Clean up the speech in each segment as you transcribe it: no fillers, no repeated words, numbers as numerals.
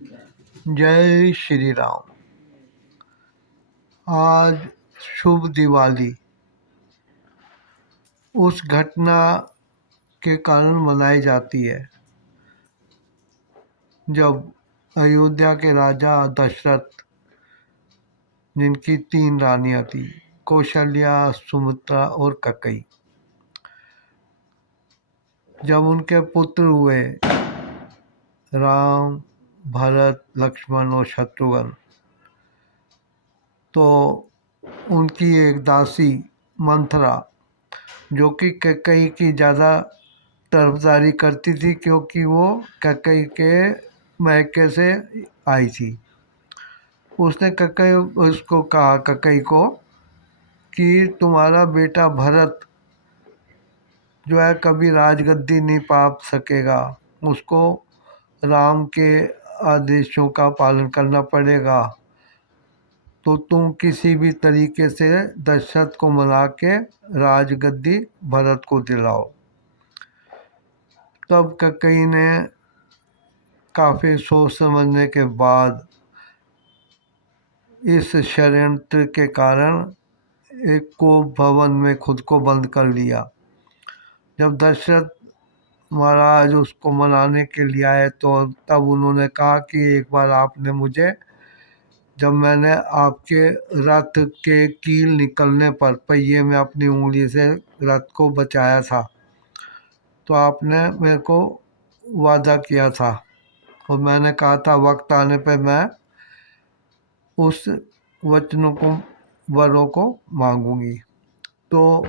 जय श्री राम। आज शुभ दिवाली उस घटना के कारण मनाई जाती है जब अयोध्या के राजा दशरथ, जिनकी 3 रानियां थी, कौशल्या, सुमित्रा और कैकेयी, जब उनके पुत्र हुए राम, भरत, लक्ष्मण और शत्रुघ्न, तो उनकी एक दासी मंथरा, जो कि कैकेयी की ज़्यादा तरफदारी करती थी क्योंकि वो कैकेयी के मैके से आई थी, उसने कहा कैकेयी को कि तुम्हारा बेटा भरत जो है कभी राजगद्दी नहीं पा सकेगा, उसको राम के आदेशों का पालन करना पड़ेगा, तो तुम किसी भी तरीके से दशरथ को मना के राजगद्दी भरत को दिलाओ। तब कैकेयी ने काफ़ी सोच समझने के बाद इस षड्यंत्र के कारण एक कोप भवन में खुद को बंद कर लिया। जब दशरथ महाराज उसको मनाने के लिए आए तो तब उन्होंने कहा कि एक बार आपने मुझे, जब मैंने आपके रथ के कील निकलने पर पहिए में अपनी उंगली से रथ को बचाया था, तो आपने मेरे को वादा किया था और मैंने कहा था वक्त आने पे मैं उस वचनों को, वरों को मांगूंगी। तो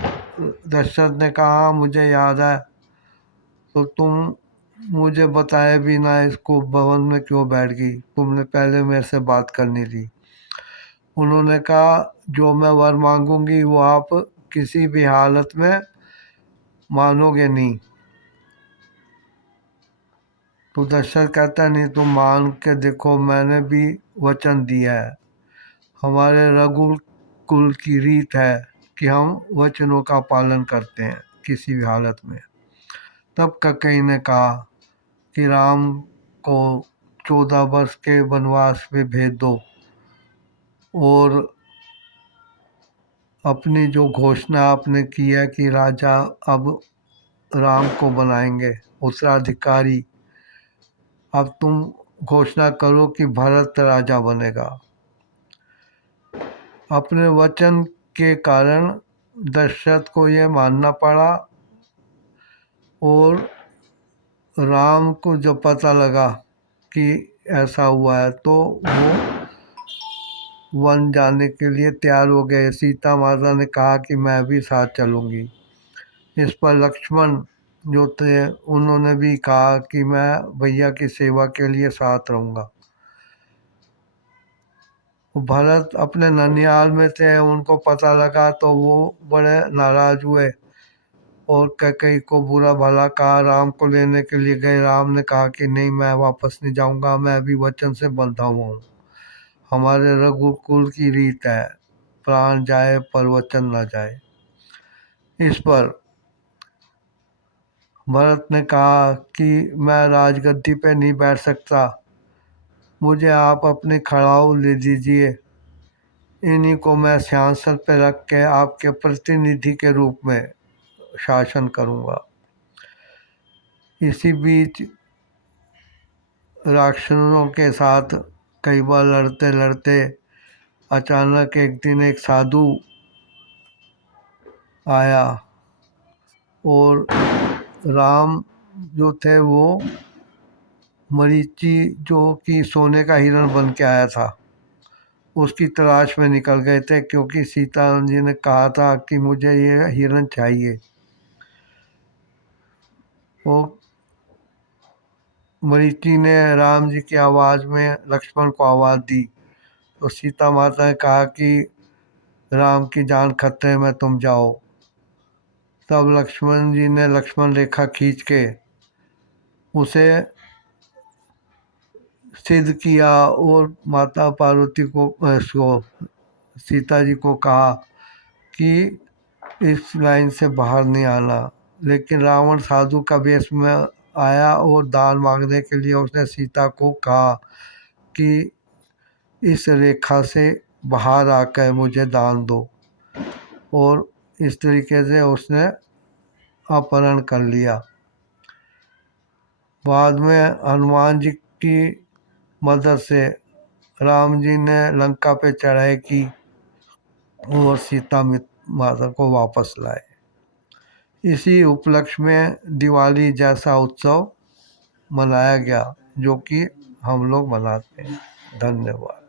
दशरथ ने कहा हाँ मुझे याद है, तो तुम मुझे बताए बिना इसको भवन में क्यों बैठ गई, तुमने पहले मेरे से बात करनी थी। उन्होंने कहा जो मैं वर मांगूंगी वो आप किसी भी हालत में मानोगे नहीं। तो दशरथ कहता नहीं, तुम मान के देखो, मैंने भी वचन दिया है, हमारे रघुकुल की रीत है कि हम वचनों का पालन करते हैं किसी भी हालत में। तब कैकेयी ने कहा कि राम को 14 वर्ष के वनवास में भेज दो और अपनी जो घोषणा आपने की है कि राजा अब राम को बनाएंगे उत्तराधिकारी, अब तुम घोषणा करो कि भरत राजा बनेगा। अपने वचन के कारण दशरथ को यह मानना पड़ा और राम को जब पता लगा कि ऐसा हुआ है तो वो वन जाने के लिए तैयार हो गए। सीता माता ने कहा कि मैं भी साथ चलूँगी। इस पर लक्ष्मण जो थे उन्होंने भी कहा कि मैं भैया की सेवा के लिए साथ रहूँगा। भरत अपने ननिहाल में थे, उनको पता लगा तो वो बड़े नाराज़ हुए और कैकेयी को बुरा भला कहा, राम को लेने के लिए गए। राम ने कहा कि नहीं, मैं वापस नहीं जाऊंगा, मैं अभी वचन से बंधा हुआ हूँ, हमारे रघुकुल की रीत है, प्राण जाए पर वचन न जाए। इस पर भरत ने कहा कि मैं राजगद्दी पे नहीं बैठ सकता, मुझे आप अपने खड़ाऊ ले दीजिए, इन्हीं को मैं सिंहासन पे रख के आपके प्रतिनिधि के रूप में शासन करूँगा। इसी बीच राक्षसों के साथ कई बार लड़ते लड़ते अचानक एक दिन एक साधु आया और राम जो थे वो मरीचि, जो कि सोने का हिरण बन के आया था, उसकी तलाश में निकल गए थे क्योंकि सीता जी ने कहा था कि मुझे ये हिरण चाहिए। वो मरीचि ने राम जी की आवाज़ में लक्ष्मण को आवाज़ दी तो सीता माता ने कहा कि राम की जान खतरे में, तुम जाओ। तब लक्ष्मण जी ने लक्ष्मण रेखा खींच के उसे सिद्ध किया और माता पार्वती को सीता जी को कहा कि इस लाइन से बाहर नहीं आना। लेकिन रावण साधु का वेश में आया और दान मांगने के लिए उसने सीता को कहा कि इस रेखा से बाहर आकर मुझे दान दो, और इस तरीके से उसने अपहरण कर लिया। बाद में हनुमान जी की मदद से राम जी ने लंका पे चढ़ाई की और सीता माता को वापस लाए। इसी उपलक्ष्य में दिवाली जैसा उत्सव मनाया गया, जो कि हम लोग मनाते हैं। धन्यवाद।